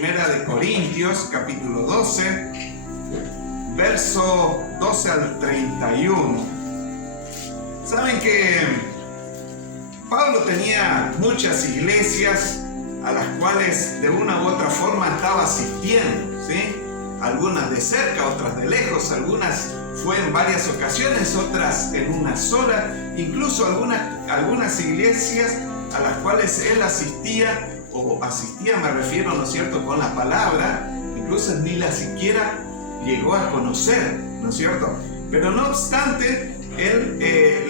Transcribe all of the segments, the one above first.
Primera de Corintios, capítulo 12, verso 12 al 31. Saben que Pablo tenía muchas iglesias a las cuales de una u otra forma estaba asistiendo, ¿sí? Algunas de cerca, otras de lejos, algunas fue en varias ocasiones, otras en una sola, incluso algunas iglesias a las cuales él asistía, me refiero, ¿no es cierto?, con la palabra, incluso ni la siquiera llegó a conocer, ¿no es cierto? Pero no obstante, él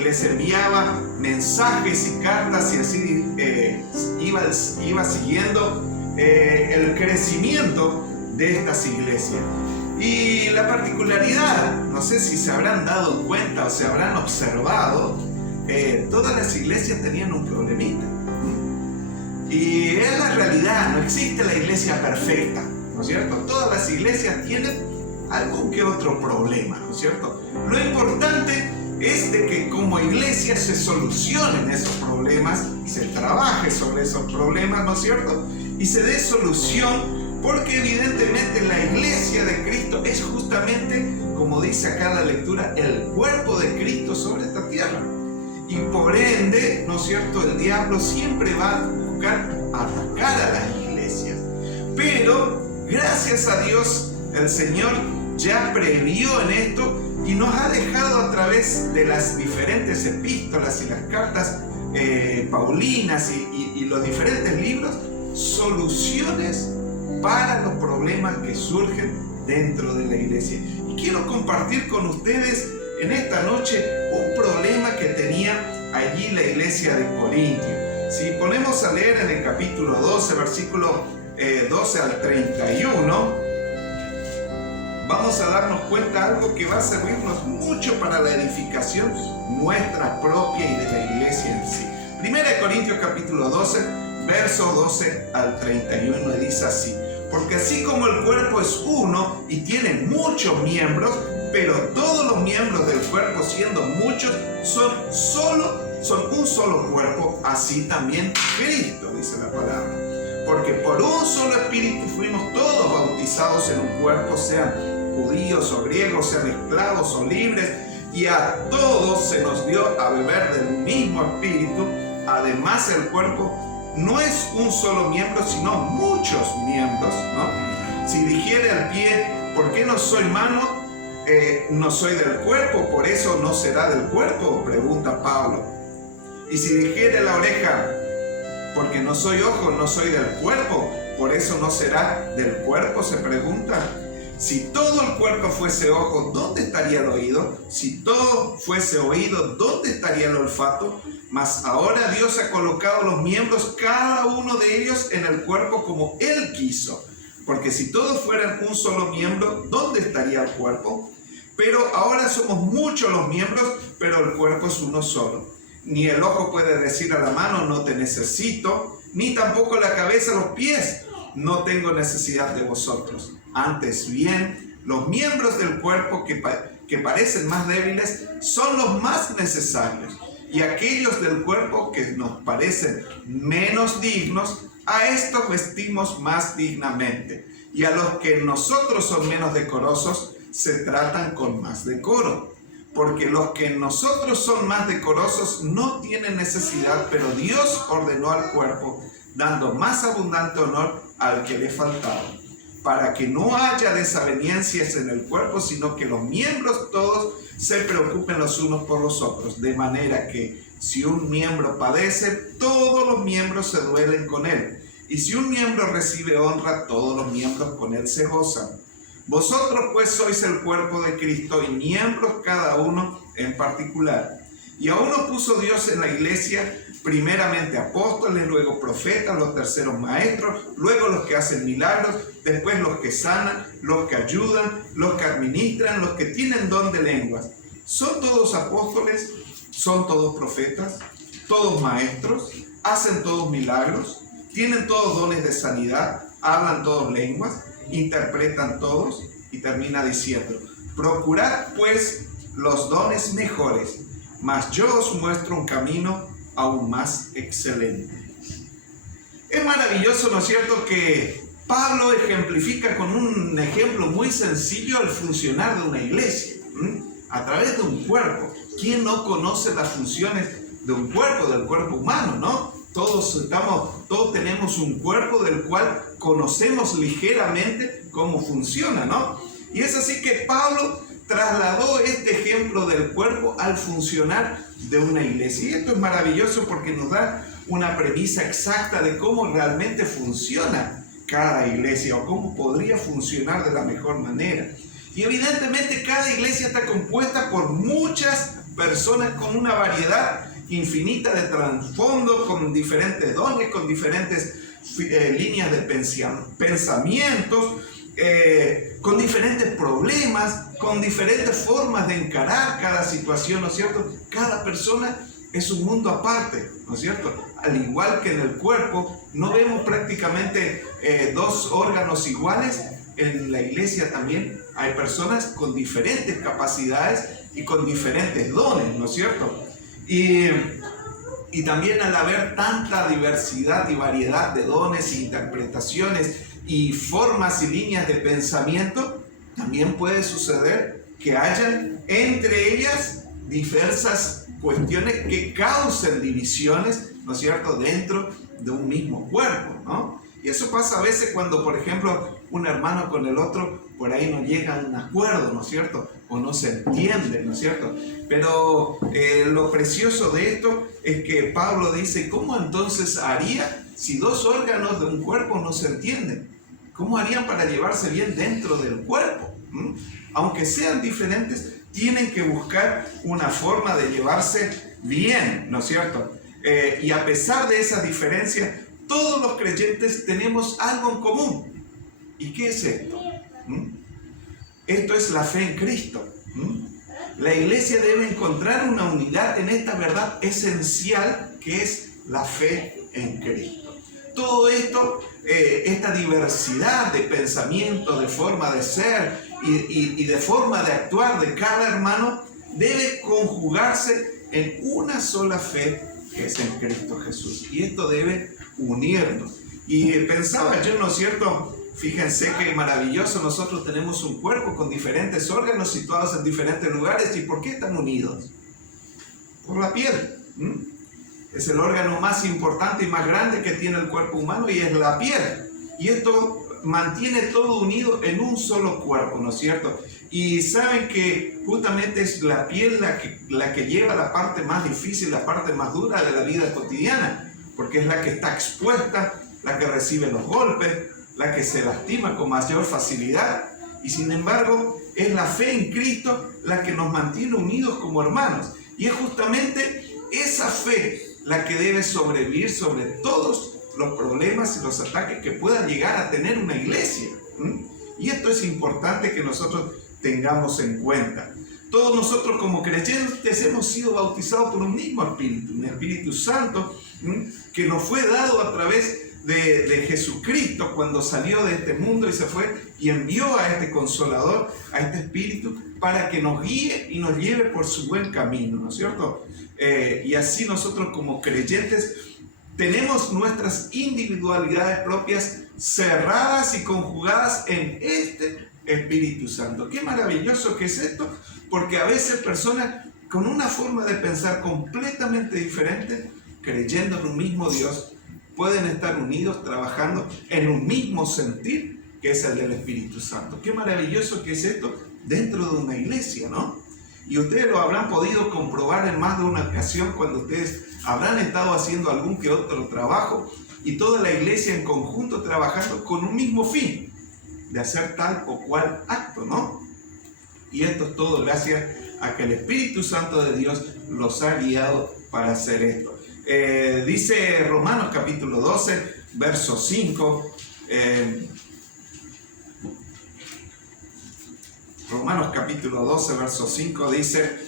les enviaba mensajes y cartas y así iba siguiendo el crecimiento de estas iglesias. Y la particularidad, no sé si se habrán dado cuenta o se habrán observado, todas las iglesias tenían un problemita. Y es la realidad, no existe la iglesia perfecta, ¿no es cierto? Todas las iglesias tienen algún que otro problema, ¿no es cierto? Lo importante es de que como iglesia se solucionen esos problemas, se trabaje sobre esos problemas, ¿no es cierto? Y se dé solución, porque evidentemente la iglesia de Cristo es justamente, como dice acá la lectura, el cuerpo de Cristo sobre esta tierra. Y por ende, ¿no es cierto?, el diablo siempre va a buscar atacar a las iglesias. Pero, gracias a Dios, el Señor ya previó en esto y nos ha dejado a través de las diferentes epístolas y las cartas paulinas y los diferentes libros, soluciones para los problemas que surgen dentro de la iglesia. Y quiero compartir con ustedes en esta noche un problema que tenía allí la iglesia de Corintio. Si ponemos a leer en el capítulo 12, versículo 12 al 31, vamos a darnos cuenta de algo que va a servirnos mucho para la edificación nuestra propia y de la iglesia en sí. Primera de Corintios capítulo 12, verso 12 al 31, dice así: porque así como el cuerpo es uno y tiene muchos miembros, pero todos los miembros del cuerpo, siendo muchos, son un solo cuerpo, así también Cristo, dice la palabra. Porque por un solo espíritu fuimos todos bautizados en un cuerpo, sean judíos o griegos, sean esclavos o libres, y a todos se nos dio a beber del mismo espíritu. Además, el cuerpo no es un solo miembro, sino muchos miembros, ¿no? Si dijere al pie, ¿por qué no soy mano? No soy del cuerpo, por eso no será del cuerpo, pregunta Pablo. Y si dijere la oreja, porque no soy ojo, no soy del cuerpo, por eso no será del cuerpo, se pregunta. Si todo el cuerpo fuese ojo, ¿dónde estaría el oído? Si todo fuese oído, ¿dónde estaría el olfato? Mas ahora Dios ha colocado los miembros, cada uno de ellos, en el cuerpo como Él quiso. Porque si todos fueran un solo miembro, ¿dónde estaría el cuerpo? Pero ahora somos muchos los miembros, pero el cuerpo es uno solo. Ni el ojo puede decir a la mano, no te necesito, ni tampoco la cabeza a los pies, no tengo necesidad de vosotros. Antes bien, los miembros del cuerpo que parecen más débiles son los más necesarios, y aquellos del cuerpo que nos parecen menos dignos, a estos vestimos más dignamente, y a los que nosotros son menos decorosos se tratan con más decoro. Porque los que nosotros son más decorosos no tienen necesidad, pero Dios ordenó al cuerpo, dando más abundante honor al que le faltaba, para que no haya desavenencias en el cuerpo, sino que los miembros todos se preocupen los unos por los otros, de manera que si un miembro padece, todos los miembros se duelen con él, y si un miembro recibe honra, todos los miembros con él se gozan. Vosotros pues sois el cuerpo de Cristo y miembros cada uno en particular. Y a uno puso Dios en la iglesia, primeramente apóstoles, luego profetas, los terceros maestros, luego los que hacen milagros, después los que sanan, los que ayudan, los que administran, los que tienen don de lenguas. ¿Son todos apóstoles? ¿Son todos profetas? ¿Todos maestros? ¿Hacen todos milagros? ¿Tienen todos dones de sanidad? ¿Hablan todos lenguas? ¿Interpretan todos? Y termina diciendo: procurad pues los dones mejores, mas yo os muestro un camino aún más excelente. Es maravilloso, ¿no es cierto?, que Pablo ejemplifica con un ejemplo muy sencillo el funcionar de una iglesia, a través de un cuerpo. ¿Quién no conoce las funciones de un cuerpo, del cuerpo humano, no? Todos tenemos un cuerpo del cual conocemos ligeramente cómo funciona, ¿no? Y es así que Pablo trasladó este ejemplo del cuerpo al funcionar de una iglesia. Y esto es maravilloso porque nos da una premisa exacta de cómo realmente funciona cada iglesia o cómo podría funcionar de la mejor manera. Y evidentemente cada iglesia está compuesta por muchas personas con una variedad infinita de trasfondo, con diferentes dones, con diferentes líneas de pensamientos, con diferentes problemas, con diferentes formas de encarar cada situación, ¿no es cierto? Cada persona es un mundo aparte, ¿no es cierto? Al igual que en el cuerpo, no vemos prácticamente dos órganos iguales. En la iglesia también hay personas con diferentes capacidades y con diferentes dones, ¿no es cierto? Y también al haber tanta diversidad y variedad de dones, interpretaciones y formas y líneas de pensamiento, también puede suceder que hayan entre ellas diversas cuestiones que causen divisiones, ¿no es cierto?, dentro de un mismo cuerpo, ¿no? Y eso pasa a veces cuando, por ejemplo, un hermano con el otro por ahí no llega a un acuerdo, ¿no es cierto?, o no se entiende, ¿no es cierto? Pero lo precioso de esto es que Pablo dice, ¿cómo entonces haría si dos órganos de un cuerpo no se entienden? ¿Cómo harían para llevarse bien dentro del cuerpo? Aunque sean diferentes, tienen que buscar una forma de llevarse bien, ¿no es cierto? Y a pesar de esas diferencias, todos los creyentes tenemos algo en común. ¿Y qué es esto? Esto es la fe en Cristo. La iglesia debe encontrar una unidad en esta verdad esencial que es la fe en Cristo. Todo esto, esta diversidad de pensamiento, de forma de ser y de forma de actuar de cada hermano debe conjugarse en una sola fe que es en Cristo Jesús. Y esto debe unirnos. Y pensaba yo, ¿no es cierto? Fíjense qué maravilloso, nosotros tenemos un cuerpo con diferentes órganos situados en diferentes lugares. ¿Y por qué están unidos? Por la piel. Es el órgano más importante y más grande que tiene el cuerpo humano y es la piel. Y esto mantiene todo unido en un solo cuerpo, ¿no es cierto? Y saben que justamente es la piel la que lleva la parte más difícil, la parte más dura de la vida cotidiana, porque es la que está expuesta, la que recibe los golpes, la que se lastima con mayor facilidad. Y sin embargo, es la fe en Cristo la que nos mantiene unidos como hermanos. Y es justamente esa fe la que debe sobrevivir sobre todos los problemas y los ataques que pueda llegar a tener una iglesia. Y esto es importante que nosotros tengamos en cuenta. Todos nosotros como creyentes hemos sido bautizados por un mismo Espíritu, un Espíritu Santo, que nos fue dado a través de Jesucristo cuando salió de este mundo y se fue y envió a este Consolador, a este Espíritu, para que nos guíe y nos lleve por su buen camino, ¿no es cierto? Y así nosotros como creyentes tenemos nuestras individualidades propias cerradas y conjugadas en este Espíritu Santo. Qué maravilloso que es esto, porque a veces personas con una forma de pensar completamente diferente, creyendo en un mismo Dios, pueden estar unidos trabajando en un mismo sentir que es el del Espíritu Santo. Qué maravilloso que es esto dentro de una iglesia, ¿no? Y ustedes lo habrán podido comprobar en más de una ocasión cuando ustedes habrán estado haciendo algún que otro trabajo y toda la iglesia en conjunto trabajando con un mismo fin, de hacer tal o cual acto, ¿no? Y esto es todo gracias a que el Espíritu Santo de Dios los ha guiado para hacer esto. Dice Romanos capítulo 12, verso 5. Romanos capítulo 12, verso 5 dice: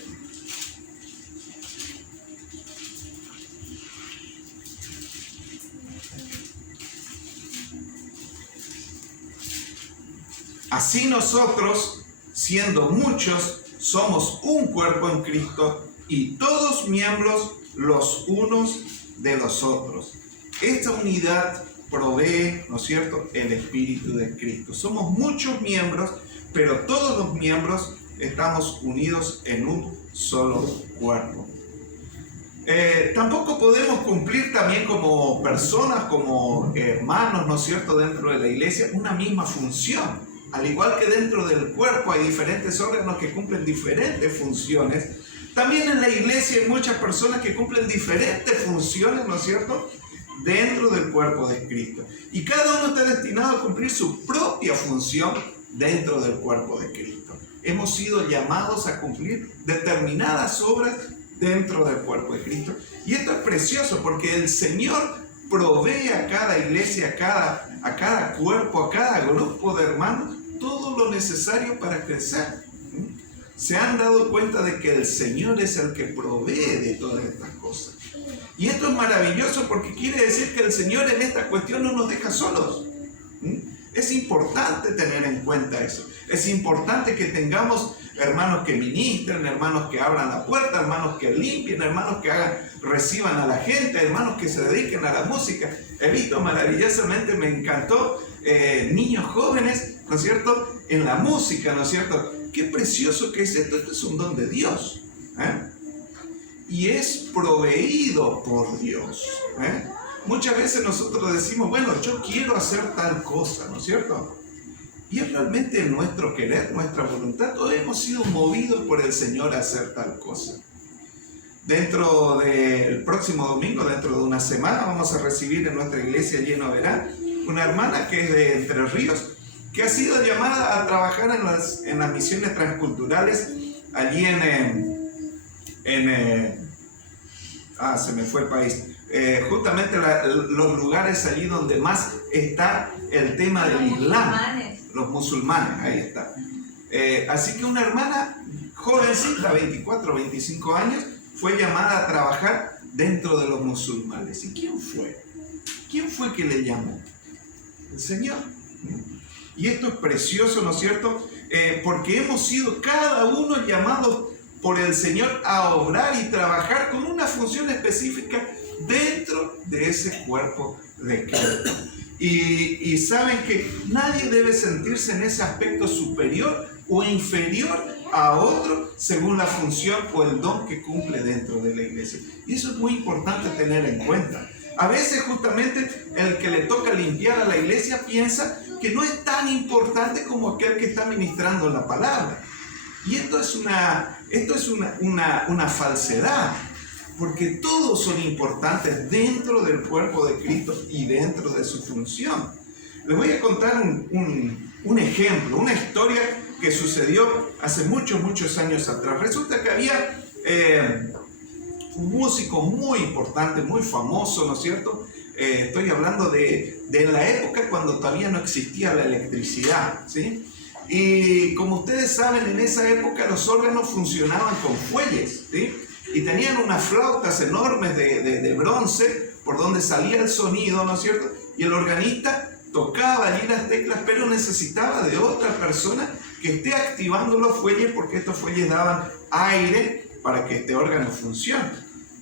así nosotros, siendo muchos, somos un cuerpo en Cristo y todos miembros los unos de los otros. Esta unidad provee, ¿no es cierto?, el Espíritu de Cristo. Somos muchos miembros, pero todos los miembros estamos unidos en un solo cuerpo. Tampoco podemos cumplir también como personas, como hermanos, ¿no es cierto?, dentro de la iglesia, una misma función. Al igual que dentro del cuerpo hay diferentes órganos que cumplen diferentes funciones, también en la iglesia hay muchas personas que cumplen diferentes funciones, ¿no es cierto?, dentro del cuerpo de Cristo. Y cada uno está destinado a cumplir su propia función dentro del cuerpo de Cristo. Hemos sido llamados a cumplir determinadas obras dentro del cuerpo de Cristo. Y esto es precioso porque el Señor provee a cada iglesia, a cada cuerpo, a cada grupo de hermanos, todo lo necesario para crecer. Se han dado cuenta de que el Señor es el que provee de todas estas cosas. Y esto es maravilloso porque quiere decir que el Señor en esta cuestión no nos deja solos. Es importante tener en cuenta eso. Es importante que tengamos hermanos que ministren, hermanos que abran la puerta, hermanos que limpien, hermanos que reciban a la gente, hermanos que se dediquen a la música. He visto maravillosamente, me encantó, niños jóvenes, ¿no es cierto?, en la música, ¿no es cierto? Qué precioso que es esto. Esto es un don de Dios, y es proveído por Dios. Muchas veces nosotros decimos, bueno, yo quiero hacer tal cosa, ¿no es cierto? Y es realmente nuestro querer, nuestra voluntad. Todos hemos sido movidos por el Señor a hacer tal cosa. Dentro del próximo domingo, dentro de una semana, vamos a recibir en nuestra iglesia allí en Oberá una hermana que es de Entre Ríos, que ha sido llamada a trabajar en las misiones transculturales allí se me fue el país. Justamente los lugares allí donde más está el tema del Islam. Los musulmanes, ahí está. Así que una hermana jovencita, 24, 25 años, fue llamada a trabajar dentro de los musulmanes. ¿Y quién fue? ¿Quién fue que le llamó? El Señor. Y esto es precioso, ¿no es cierto? Porque hemos sido cada uno llamados por el Señor a obrar y trabajar con una función específica dentro de ese cuerpo de Cristo. Y saben que nadie debe sentirse en ese aspecto superior o inferior a otro según la función o el don que cumple dentro de la iglesia. Y eso es muy importante tener en cuenta. A veces justamente el que le toca limpiar a la iglesia piensa que no es tan importante como aquel que está ministrando la palabra. Y esto es una falsedad, porque todos son importantes dentro del cuerpo de Cristo y dentro de su función. Les voy a contar un ejemplo, una historia que sucedió hace muchos años atrás. Resulta que había un músico muy importante, muy famoso, ¿no es cierto? Estoy hablando de la época cuando todavía no existía la electricidad, ¿sí? Y como ustedes saben, en esa época los órganos funcionaban con fuelles, ¿sí? Y tenían unas flautas enormes de bronce por donde salía el sonido, ¿no es cierto? Y el organista tocaba allí las teclas, pero necesitaba de otra persona que esté activando los fuelles, porque estos fuelles daban aire para que este órgano funcione.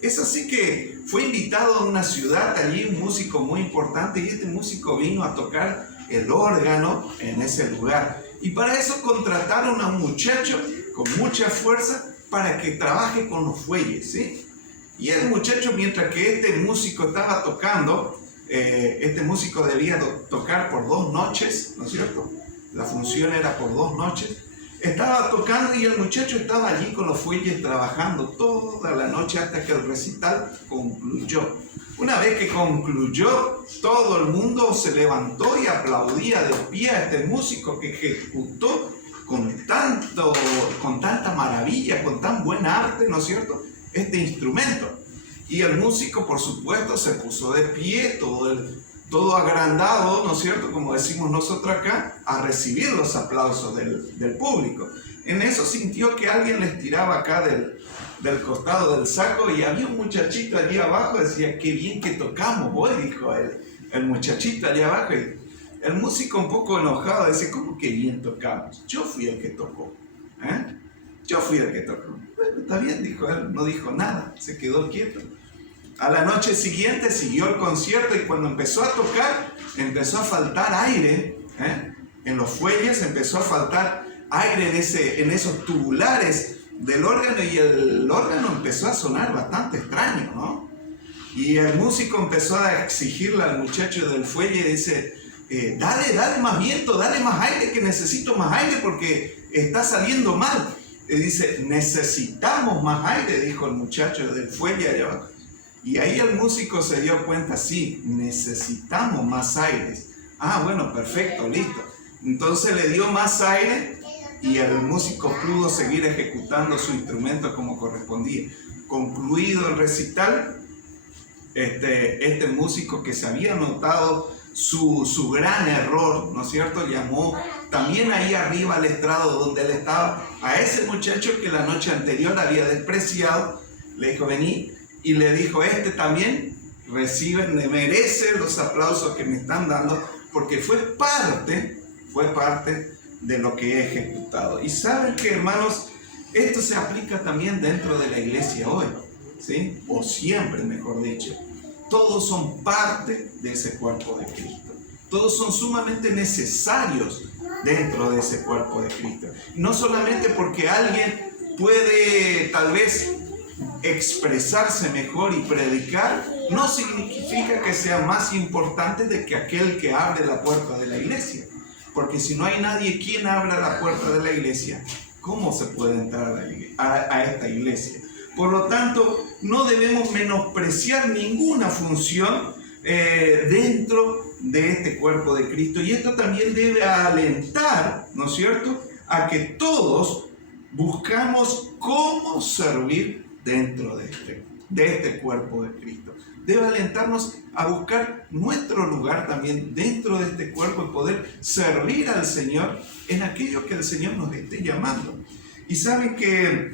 Es así que fue invitado a una ciudad allí, un músico muy importante, y este músico vino a tocar el órgano en ese lugar. Y para eso contrataron a un muchacho con mucha fuerza para que trabaje con los fuelles, ¿sí? Y el muchacho, mientras que este músico estaba tocando, este músico debía tocar por 2 noches, ¿no es cierto? La función era por 2 noches. Estaba tocando y el muchacho estaba allí con los fuelles trabajando toda la noche hasta que el recital concluyó. Una vez que concluyó, todo el mundo se levantó y aplaudía de pie a este músico que ejecutó con tanta maravilla, con tan buen arte, ¿no es cierto?, este instrumento. Y el músico, por supuesto, se puso de pie, todo agrandado, ¿no es cierto?, como decimos nosotros acá, a recibir los aplausos del público. En eso sintió que alguien le estiraba acá del costado del saco, y había un muchachito allí abajo, decía, qué bien que tocamos hoy, dijo el muchachito allí abajo. Y el músico, un poco enojado, decía, ¿cómo que bien tocamos? Yo fui el que tocó, Yo fui el que tocó. Bueno, está bien, dijo él, no dijo nada, se quedó quieto. A la noche siguiente siguió el concierto y cuando empezó a tocar, empezó a faltar aire, en los fuelles empezó a faltar aire en esos tubulares del órgano y el órgano empezó a sonar bastante extraño, ¿no? Y el músico empezó a exigirle al muchacho del fuelle y dice, dale más viento, dale más aire, que necesito más aire porque está saliendo mal. Y dice, necesitamos más aire, dijo el muchacho del fuelle allá abajo. Y ahí el músico se dio cuenta, sí, necesitamos más aire. Ah, bueno, perfecto, listo. Entonces le dio más aire y el músico pudo seguir ejecutando su instrumento como correspondía. Concluido el recital, este músico que se había notado su gran error, ¿no es cierto?, llamó también ahí arriba al estrado donde él estaba a ese muchacho que la noche anterior había despreciado. Le dijo, vení, y le dijo, también merece los aplausos que me están dando porque fue parte de lo que he ejecutado. Y saben que, hermanos, esto se aplica también dentro de la iglesia hoy, ¿sí? O siempre, mejor dicho. Todos son parte de ese cuerpo de Cristo. Todos son sumamente necesarios dentro de ese cuerpo de Cristo. No solamente porque alguien puede tal vez expresarse mejor y predicar, no significa que sea más importante de que aquel que abre la puerta de la iglesia. Porque si no hay nadie quien abra la puerta de la iglesia, ¿cómo se puede entrar a esta iglesia? Por lo tanto, no debemos menospreciar ninguna función dentro de este cuerpo de Cristo. Y esto también debe alentar, ¿no es cierto?, a que todos buscamos cómo servir dentro de este cuerpo de Cristo. Debe alentarnos a buscar nuestro lugar también dentro de este cuerpo y poder servir al Señor en aquello que el Señor nos esté llamando. Y saben que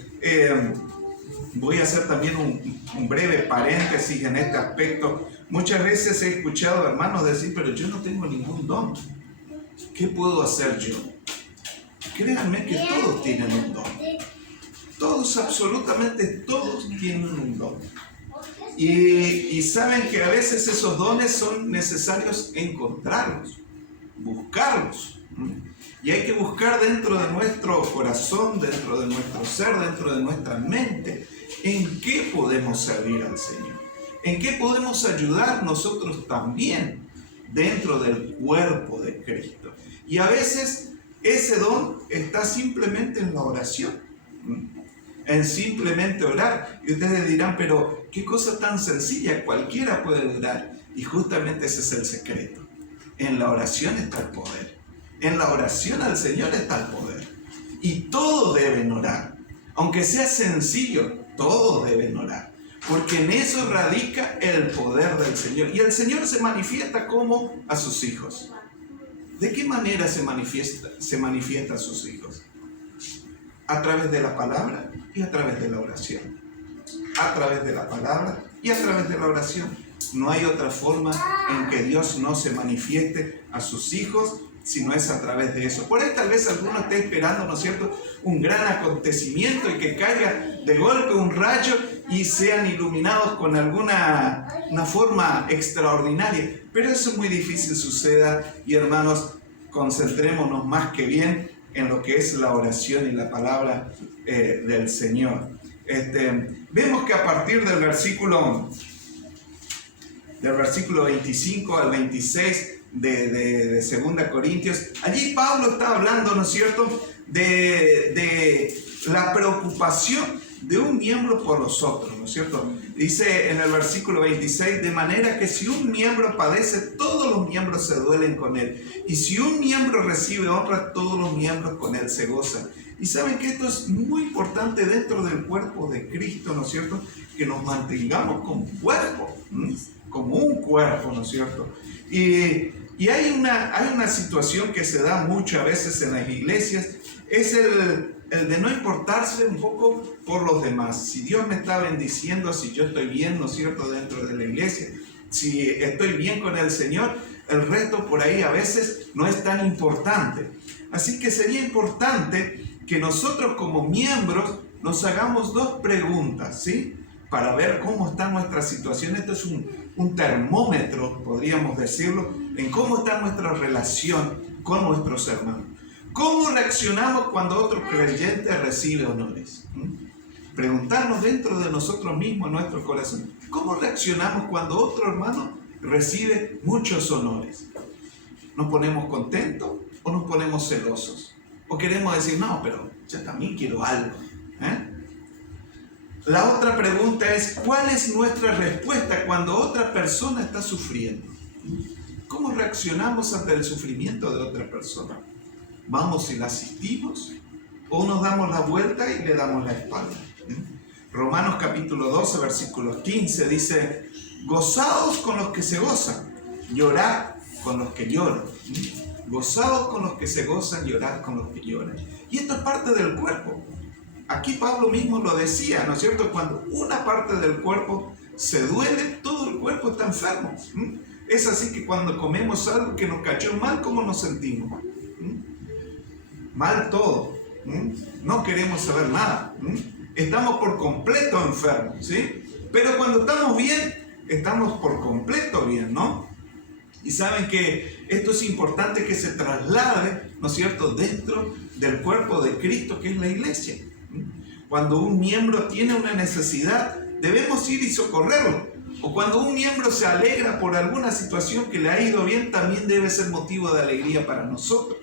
voy a hacer también un breve paréntesis en este aspecto. Muchas veces he escuchado hermanos decir, pero yo no tengo ningún don. ¿Qué puedo hacer yo? Créanme que todos tienen un don. Todos, absolutamente todos tienen un don. Y saben que a veces esos dones son necesarios encontrarlos, buscarlos. Y hay que buscar dentro de nuestro corazón, dentro de nuestro ser, dentro de nuestra mente, en qué podemos servir al Señor, en qué podemos ayudar nosotros también dentro del cuerpo de Cristo. Y a veces ese don está simplemente en la oración, en simplemente orar. Y ustedes dirán, pero qué cosa tan sencilla, cualquiera puede orar. Y justamente ese es el secreto. En la oración está el poder. En la oración al Señor está el poder. Y todos deben orar. Aunque sea sencillo, todos deben orar. Porque en eso radica el poder del Señor. Y el Señor se manifiesta como a sus hijos. ¿De qué manera se manifiesta a sus hijos? A través de la palabra y a través de la oración. A través de la palabra y a través de la oración. No hay otra forma en que Dios no se manifieste a sus hijos, sino es a través de eso. Por ahí tal vez alguno esté esperando, ¿no es cierto?, un gran acontecimiento y que caiga de golpe un rayo y sean iluminados con una forma extraordinaria. Pero eso es muy difícil suceda y, hermanos, concentrémonos más que bien en lo que es la oración y la palabra del Señor. Vemos que a partir del versículo 25 al 26 de 2 Corintios, allí Pablo está hablando, ¿no es cierto?, de la preocupación de un miembro por los otros, ¿no es cierto? Dice en el versículo 26, de manera que si un miembro padece, todos los miembros se duelen con él. Y si un miembro recibe honra, todos los miembros con él se gozan. Y saben que esto es muy importante dentro del cuerpo de Cristo, ¿no es cierto? Que nos mantengamos como cuerpo, como un cuerpo, ¿no es cierto? Y hay una situación que se da mucho a veces en las iglesias, es el de no importarse un poco por los demás. Si Dios me está bendiciendo, si yo estoy bien, ¿no es cierto?, dentro de la iglesia, si estoy bien con el Señor, el resto por ahí a veces no es tan importante. Así que sería importante que nosotros como miembros nos hagamos dos preguntas, ¿sí?, para ver cómo está nuestra situación. Esto es un termómetro, podríamos decirlo, en cómo está nuestra relación con nuestros hermanos. ¿Cómo reaccionamos cuando otro creyente recibe honores? Preguntarnos dentro de nosotros mismos, en nuestro corazón, ¿cómo reaccionamos cuando otro hermano recibe muchos honores? ¿Nos ponemos contentos o nos ponemos celosos? ¿O queremos decir, no, pero yo también quiero algo? La otra pregunta es, ¿cuál es nuestra respuesta cuando otra persona está sufriendo? ¿Cómo reaccionamos ante el sufrimiento de otra persona? ¿Vamos y la asistimos? ¿O nos damos la vuelta y le damos la espalda? Romanos capítulo 12, versículo 15 dice, gozaos con los que se gozan, llorad con los que lloran. Gozaos con los que se gozan, llorad con los que lloran. Y esto es parte del cuerpo. Aquí Pablo mismo lo decía, ¿no es cierto? Cuando una parte del cuerpo se duele, todo el cuerpo está enfermo. Es así que cuando comemos algo que nos cayó mal, ¿cómo nos sentimos? Mal todo. No queremos saber nada. Estamos por completo enfermos, ¿sí? Pero cuando estamos bien, estamos por completo bien, ¿no? Y saben que esto es importante que se traslade, ¿no es cierto?, dentro del cuerpo de Cristo, que es la iglesia. Cuando un miembro tiene una necesidad, debemos ir y socorrerlo. O cuando un miembro se alegra por alguna situación que le ha ido bien, también debe ser motivo de alegría para nosotros.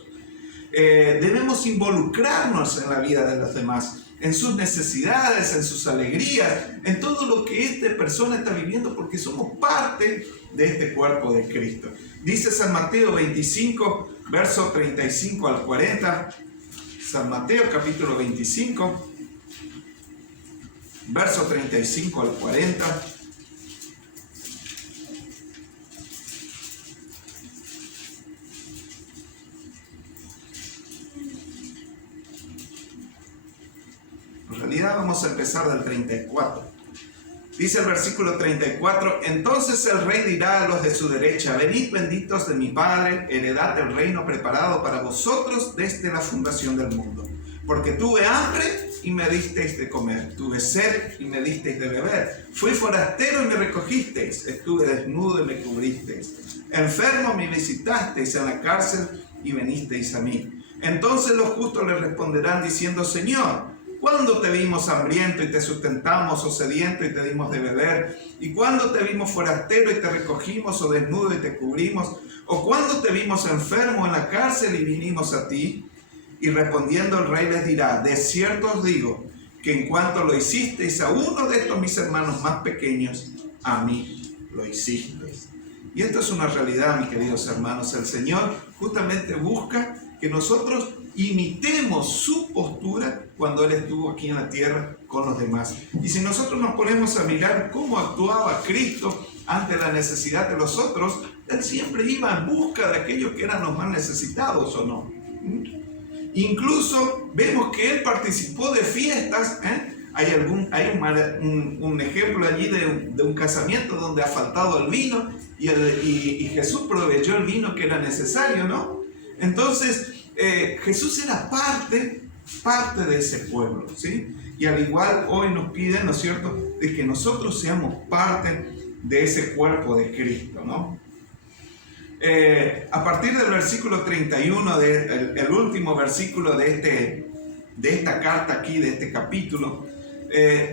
Debemos involucrarnos en la vida de los demás, en sus necesidades, en sus alegrías, en todo lo que esta persona está viviendo, porque somos parte de este cuerpo de Cristo. Dice San Mateo 25, verso 35 al 40. San Mateo capítulo 25, verso 35 al 40. En realidad vamos a empezar del 34. Dice el versículo 34, entonces el rey dirá a los de su derecha, venid benditos de mi Padre, heredad del reino preparado para vosotros desde la fundación del mundo. Porque tuve hambre y me disteis de comer, tuve sed y me disteis de beber, fui forastero y me recogisteis, estuve desnudo y me cubristeis, enfermo me visitasteis, en la cárcel y venisteis a mí. Entonces los justos le responderán diciendo, Señor, ¿cuándo te vimos hambriento y te sustentamos, o sediento y te dimos de beber? ¿Y cuándo te vimos forastero y te recogimos, o desnudo y te cubrimos? ¿O cuándo te vimos enfermo en la cárcel y vinimos a ti? Y respondiendo el rey les dirá, de cierto os digo, que en cuanto lo hicisteis a uno de estos mis hermanos más pequeños, a mí lo hicisteis. Y esto es una realidad, mis queridos hermanos. El Señor justamente busca que nosotros imitemos su postura cuando Él estuvo aquí en la tierra con los demás. Y si nosotros nos ponemos a mirar cómo actuaba Cristo ante la necesidad de los otros, Él siempre iba en busca de aquellos que eran los más necesitados, ¿o no? Incluso vemos que Él participó de fiestas. Hay un ejemplo allí de un casamiento donde ha faltado el vino y Jesús proveyó el vino que era necesario, ¿no? Entonces, Jesús era parte de ese pueblo, ¿sí? Y al igual hoy nos piden, ¿no es cierto?, de que nosotros seamos parte de ese cuerpo de Cristo, ¿no? A partir del versículo 31, el último versículo de esta carta aquí, de este capítulo,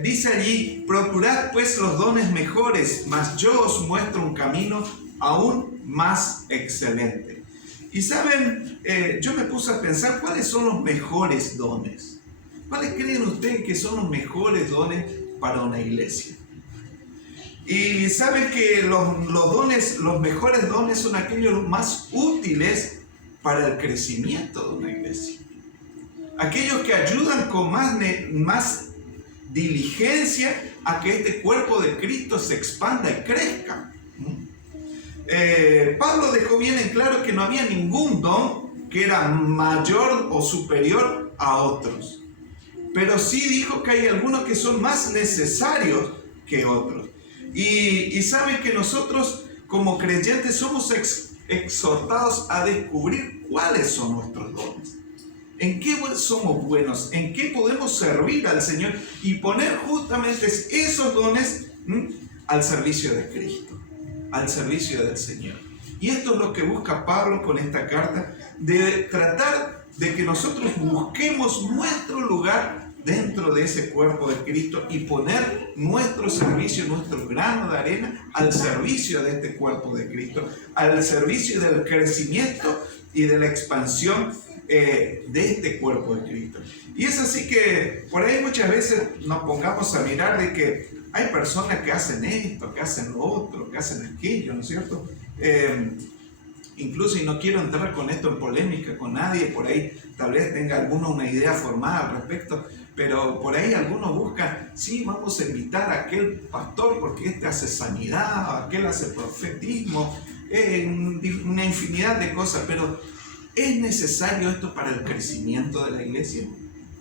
dice allí, procurad pues los dones mejores, mas yo os muestro un camino aún más excelente. Y saben, yo me puse a pensar, ¿cuáles son los mejores dones? ¿Cuáles creen ustedes que son los mejores dones para una iglesia? Y saben que los mejores dones son aquellos más útiles para el crecimiento de una iglesia. Aquellos que ayudan con más diligencia a que este cuerpo de Cristo se expanda y crezca. Pablo dejó bien en claro que no había ningún don que era mayor o superior a otros. Pero sí dijo que hay algunos que son más necesarios que otros. Y saben que nosotros como creyentes somos exhortados a descubrir cuáles son nuestros dones. ¿En qué somos buenos? ¿En qué podemos servir al Señor? Y poner justamente esos dones al servicio de Cristo, al servicio del Señor. Y esto es lo que busca Pablo con esta carta, de tratar de que nosotros busquemos nuestro lugar dentro de ese cuerpo de Cristo y poner nuestro servicio, nuestro grano de arena al servicio de este cuerpo de Cristo, al servicio del crecimiento y de la expansión de este cuerpo de Cristo. Y es así que por ahí muchas veces nos pongamos a mirar de que hay personas que hacen esto, que hacen lo otro, que hacen aquello, ¿no es cierto? Incluso, y no quiero entrar con esto en polémica con nadie, por ahí tal vez tenga alguno una idea formada al respecto, pero por ahí algunos buscan, sí, vamos a invitar a aquel pastor porque este hace sanidad, aquel hace profetismo, una infinidad de cosas, pero ¿es necesario esto para el crecimiento de la iglesia?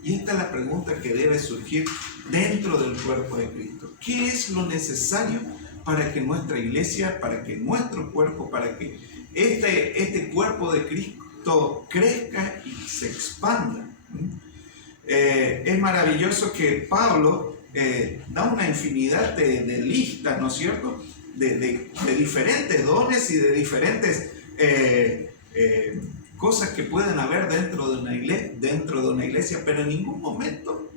Y esta es la pregunta que debe surgir dentro del cuerpo de Cristo. ¿Qué es lo necesario para que nuestra iglesia, para que nuestro cuerpo, para que este cuerpo de Cristo crezca y se expanda? Es maravilloso que Pablo da una infinidad de listas, ¿no es cierto?, de diferentes dones y de diferentes cosas que pueden haber dentro de una iglesia, pero en ningún momento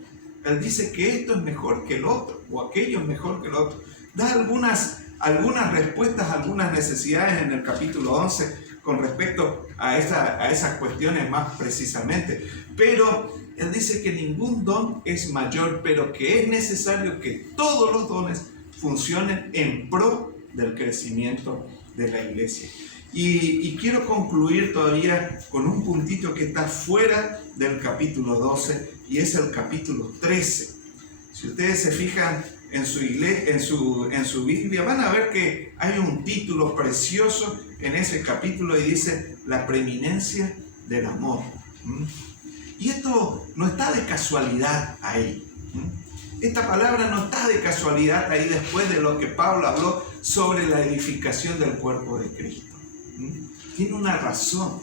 él dice que esto es mejor que el otro o aquello es mejor que el otro. Da algunas respuestas a algunas necesidades en el capítulo 11 con respecto a esas cuestiones más precisamente, pero él dice que ningún don es mayor, pero que es necesario que todos los dones funcionen en pro del crecimiento de la iglesia. Y quiero concluir todavía con un puntito que está fuera del capítulo 12 y es el capítulo 13. Si ustedes se fijan en su Biblia, van a ver que hay un título precioso en ese capítulo y dice la preeminencia del amor. Y esto no está de casualidad ahí. Esta palabra no está de casualidad ahí después de lo que Pablo habló sobre la edificación del cuerpo de Cristo. Tiene una razón.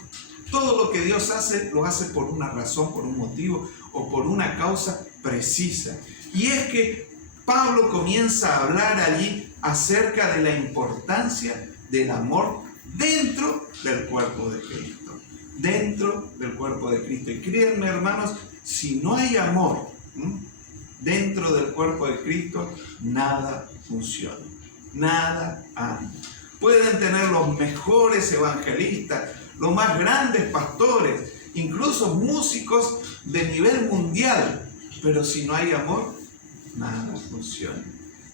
Todo lo que Dios hace, lo hace por una razón, por un motivo o por una causa precisa. Y es que Pablo comienza a hablar allí acerca de la importancia del amor dentro del cuerpo de Cristo. Dentro del cuerpo de Cristo. Y créanme, hermanos, si no hay amor dentro del cuerpo de Cristo, nada funciona. Nada anda. Pueden tener los mejores evangelistas, los más grandes pastores, incluso músicos de nivel mundial, pero si no hay amor, nada funciona.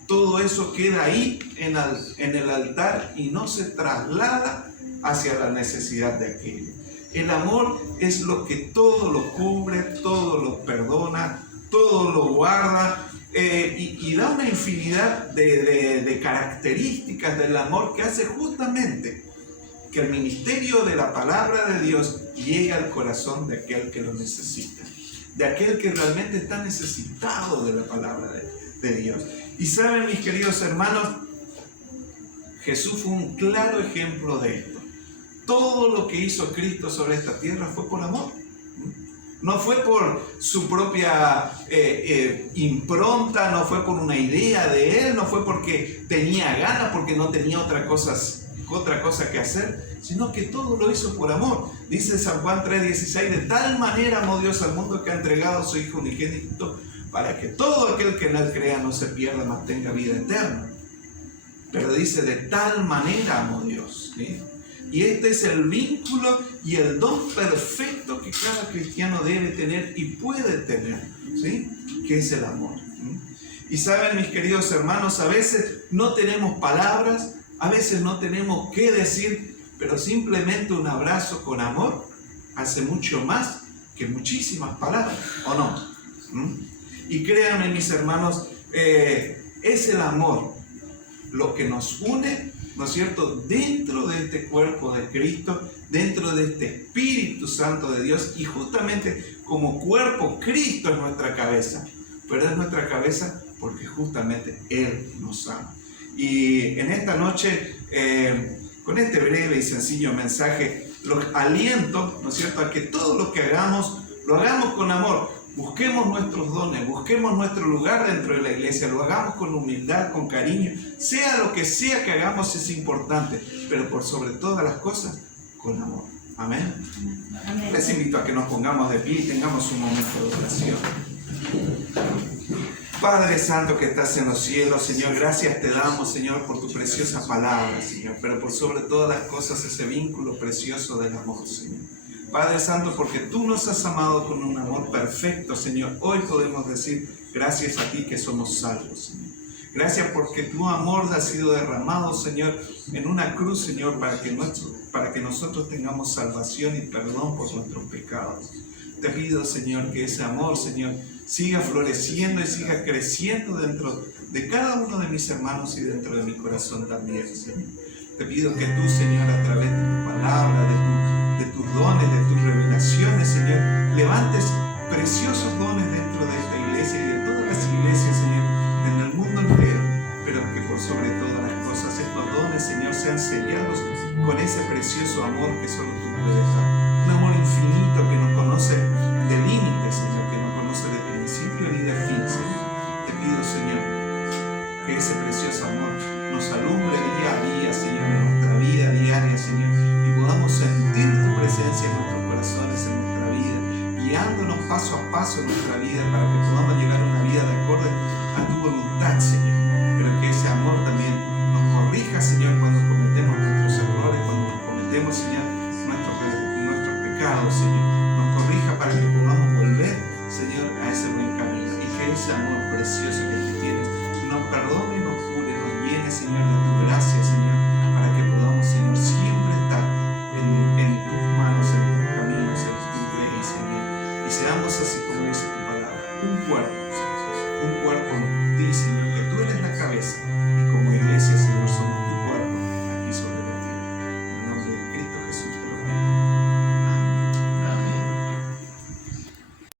Todo eso queda ahí en el altar y no se traslada hacia la necesidad de aquello. El amor es lo que todo lo cubre, todo lo perdona, todo lo guarda. Y da una infinidad de características del amor que hace justamente que el ministerio de la palabra de Dios llegue al corazón de aquel que lo necesita, de aquel que realmente está necesitado de la palabra de Dios. Y saben, mis queridos hermanos, Jesús fue un claro ejemplo de esto. Todo lo que hizo Cristo sobre esta tierra fue por amor. No fue por su propia impronta, no fue por una idea de él, no fue porque tenía ganas, porque no tenía otra cosa que hacer, sino que todo lo hizo por amor. Dice San Juan 3:16, de tal manera amó Dios al mundo que ha entregado a su Hijo unigénito para que todo aquel que en él crea no se pierda, mas tenga vida eterna. Pero dice, de tal manera amó Dios, ¿sí? Y este es el vínculo y el don perfecto que cada cristiano debe tener y puede tener, ¿sí? Que es el amor. Y saben, mis queridos hermanos, a veces no tenemos palabras, a veces no tenemos qué decir, pero simplemente un abrazo con amor hace mucho más que muchísimas palabras, ¿o no? Y créanme, mis hermanos, es el amor lo que nos une, ¿no es cierto?, dentro de este cuerpo de Cristo, dentro de este Espíritu Santo de Dios, y justamente como cuerpo, Cristo es nuestra cabeza, pero es nuestra cabeza porque justamente Él nos ama. Y en esta noche, con este breve y sencillo mensaje, los aliento, ¿no es cierto?, a que todo lo que hagamos lo hagamos con amor. Busquemos nuestros dones, busquemos nuestro lugar dentro de la iglesia, lo hagamos con humildad, con cariño. Sea lo que sea que hagamos es importante, pero por sobre todas las cosas, con amor. Amén. Amén. Les invito a que nos pongamos de pie y tengamos un momento de oración. Padre Santo que estás en los cielos, Señor, gracias te damos, Señor, por tu preciosa palabra, Señor, pero por sobre todas las cosas ese vínculo precioso del amor, Señor. Padre Santo, porque tú nos has amado con un amor perfecto, Señor, hoy podemos decir gracias a ti que somos salvos, Señor. Gracias porque tu amor ha sido derramado, Señor, en una cruz, Señor, para que nosotros tengamos salvación y perdón por nuestros pecados. Te pido, Señor, que ese amor, Señor, siga floreciendo y siga creciendo dentro de cada uno de mis hermanos y dentro de mi corazón también, Señor. Te pido que tú, Señor, a través de tu palabra, de tus dones, de tus revelaciones, Señor, levantes preciosos dones dentro de esta iglesia y de todas las iglesias, Señor, en el mundo entero, pero que por sobre todas las cosas estos dones, Señor, sean sellados con ese precioso amor que solo tú puedes dar. Un amor infinito que no conoce de límites, Señor, que no conoce de principio ni de fin, Señor. Te pido, Señor, que ese precioso amor nos alumbre día a día, Señor, en nuestra vida diaria, Señor, y podamos sentir tu presencia en nuestros corazones, en nuestra vida, guiándonos paso a paso en nuestra vida para